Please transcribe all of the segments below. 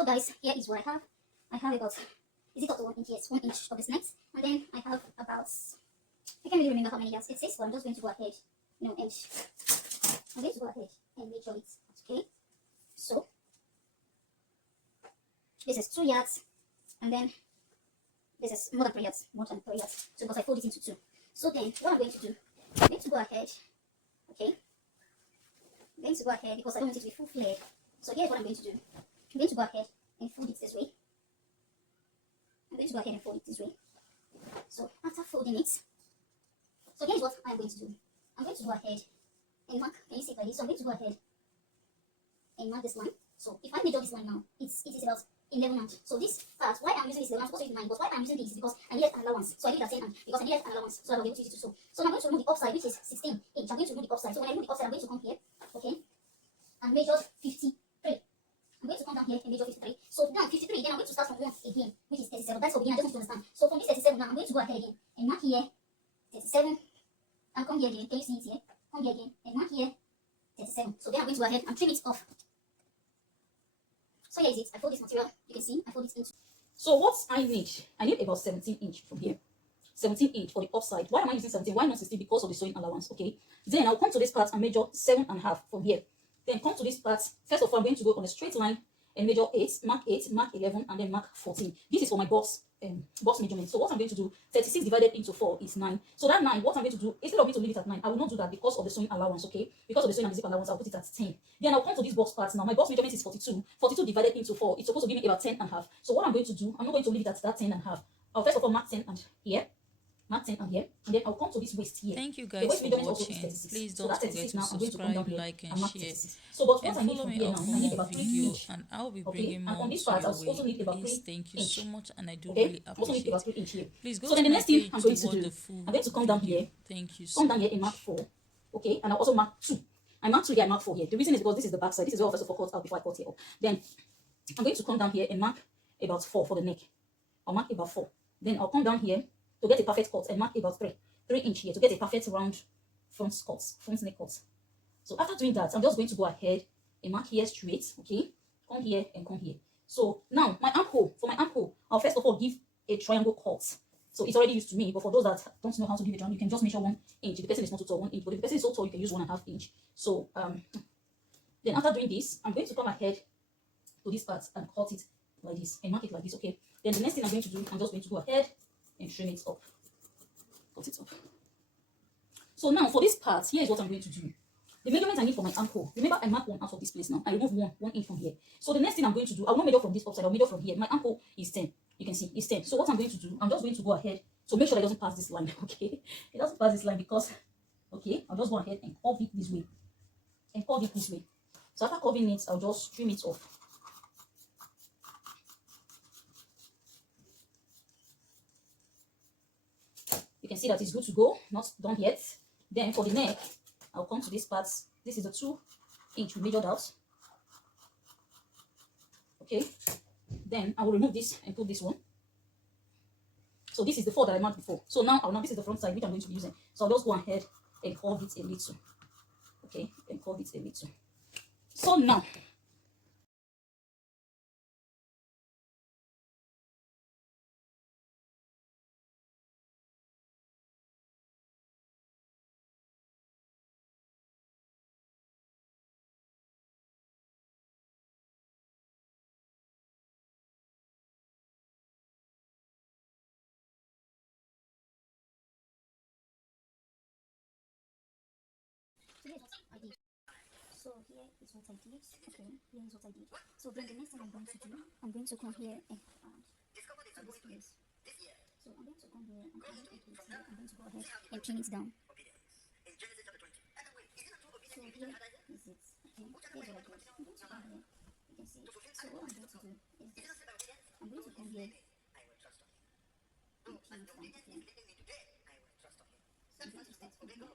So guys, here is what I have. I have about, is it up to 1 inch? Yes, 1 inch of the snacks. And then I have about, I can't really remember how many yards it says, so I'm just going to go ahead, and I'm going to go ahead and measure it. Okay, so this is 2 yards, and then this is more than 3 yards, more than 3 yards. So because I fold it into 2. So then what I'm going to do, I'm going to go ahead, okay, I'm going to go ahead because I don't want it to be full flared. So here's what I'm going to do. I'm going to go ahead and fold it this way. I'm going to go ahead and fold it this way. So after folding it, so here's what I'm going to do. I'm going to go ahead and mark, can you see it like this? So I'm going to go ahead and mark this line. So if I measure this line now, it is about 11 inch. So this part, why I'm using this 11 inch, also 9, but why I'm using this is because I needed an allowance. So I did that 10 inch because I needed an allowance. So I will be able to use it to sew. So I'm going to remove the offside, which is 16 inch. I'm going to remove the offside. So when I remove the offside, I'm going to come here, okay, and measure 53. I'm going to come down here and measure 53. So now 53, then I'm going to start from 1 again, which is 37. That's for beginner, I just want you to understand. So from this 37 now, I'm going to go ahead again and mark here 37, and come here again. Can you see it here? Come here again and mark here 37. So then I'm going to go ahead and trim it off. So here is it. I fold this material. You can see I fold it into. So what I need about 17 inch from here. 17 inch for the offside. Why am I using 17? Why not 16? Because of the sewing allowance. Okay. Then I'll come to this part and measure 7.5 from here. Then come to this part. First of all, I'm going to go on a straight line and measure 8, mark 11, and then mark 14. This is for my box measurement. So what I'm going to do, 36 divided into 4 is 9. So that 9, what I'm going to do, instead of me to leave it at 9, I will not do that because of the sewing allowance, okay? Because of the sewing and zip allowance, I'll put it at 10. Then I'll come to this box part now. My box measurement is 42. 42 divided into 4, it's supposed to give me about 10.5. So what I'm going to do, I'm not going to leave it at that 10.5. I'll first of all mark 10 and here. Mark 10 and here, and then I'll come to this waist here. Thank you guys for watching. Please don't forget to subscribe, like, and share. So but what And I need follow from me here on now, I need more about 3 video, inch. and I'll be Okay, bringing and more on this to part, your I'll also way. need about 3 Please, thank you inch. so much, and I do Okay, really also need about appreciate 3 inch here. it. Please go So to then the my next thing page I'm to going to watch do, the full I'm going to come down video. here. Thank you so Come down much. here and mark 4. Okay, and I'll also mark 2. I mark 2 here, I mark 4 here. The reason is because this is the back side. This is all first of all cut out before I cut it up. Then I'm going to come down here and mark about 4 for the neck. I'll mark about 4. Then I'll come down here to get a perfect cut and mark about 3 inch here to get a perfect round front neck cut. So after doing that, I'm just going to go ahead and mark here straight, okay? Come here and come here. So now my armhole, for my armhole, I'll first of all give a triangle cut. So it's already used to me, but for those that don't know how to give a triangle, you can just measure 1 inch. If the person is not too tall, 1 inch, but if the person is so tall, you can use 1.5 inch. So then after doing this, I'm going to come ahead to this part and cut it like this and mark it like this, okay? Then the next thing I'm going to do, I'm just going to go ahead and trim it up. Cut it up. So now for this part, here is what I'm going to do. The measurement I need for my armhole. Remember, I mark 1 out of this place now. I remove 1 inch from here. So the next thing I'm going to do, I will not measure from this upside. I'll measure from here. My armhole is 10. You can see it's 10. So what I'm going to do, I'm just going to go ahead to make sure that it doesn't pass this line. Okay, it doesn't pass this line because, okay, I'll just go ahead and curve it this way and curve it this way. So after curving it, I'll just trim it off. You can see that it's good to go, not done yet. Then for the neck, I'll come to this part. This is the 2 inch we measured out. Okay. Then I will remove this and put this one. So this is the 4 that I marked before. So now this is the front side which I'm going to be using. So I'll just go ahead and curve it a little. Okay, and curve it a little. So now So here is what I did. Okay, here is what I did. So then the next thing I'm going to do, I'm going to come here and to this place. So I'm going to come here and I'm going to put it here. I'm going to go ahead and pin it down. So here is it. Okay, here's what I did. I'm going to come here. You can see. So what I'm going to do is this. I'm going to come here and pin it down again. So I'm going to start from here.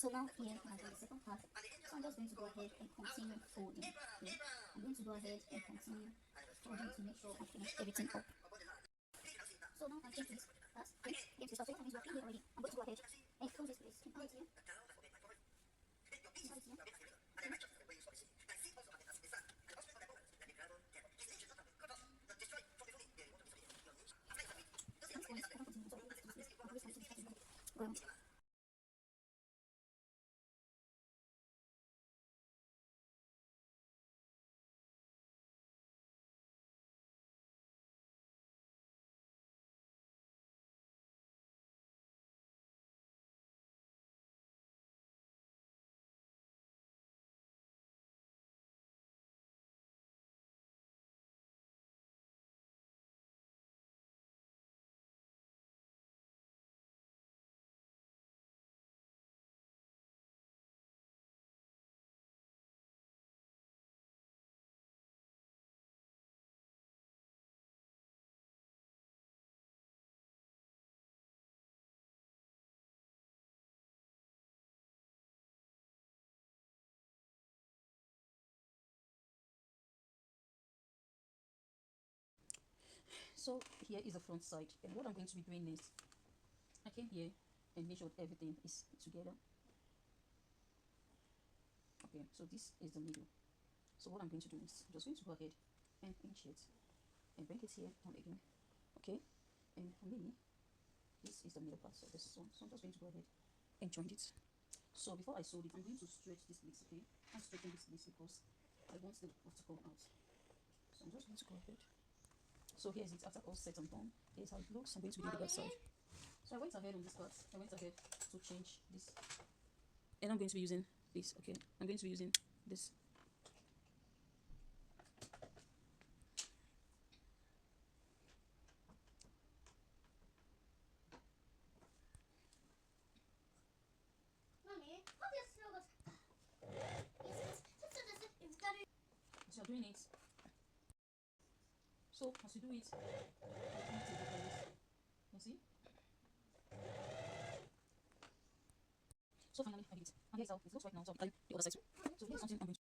So now here I have the second part. So I'm just going to go ahead and continue folding. Okay. I'm going to go ahead and continue folding to make sure I finish everything up. So now I came to this part. Okay, came to this part. So I'm going to here already. I'm going to go ahead and close this place. Can you see it here? So here is the front side, and what I'm going to be doing is I came here and made sure everything is together. Okay, so this is the middle. So what I'm going to do is I'm just going to go ahead and pinch it and bring it here down again. Okay, and for me, this is the middle part of this one. So I'm just going to go ahead and join it. So before I sew it, I'm going to stretch this piece. Okay, I'm stretching this piece because I want the cloth to come out. So I'm just going to go ahead. So here's it after all set and done. Here's how it looks. I'm going to be doing the back side. So I went ahead on this part. I went ahead to change this, and I'm going to be using this. Okay, I'm going to be using this. Mommy, how do you smell that? It's very. As you're doing it, so as you do it, you see. So finally, I did it. And here's how it looks right now. So I'll the other side. So here's something I'm going to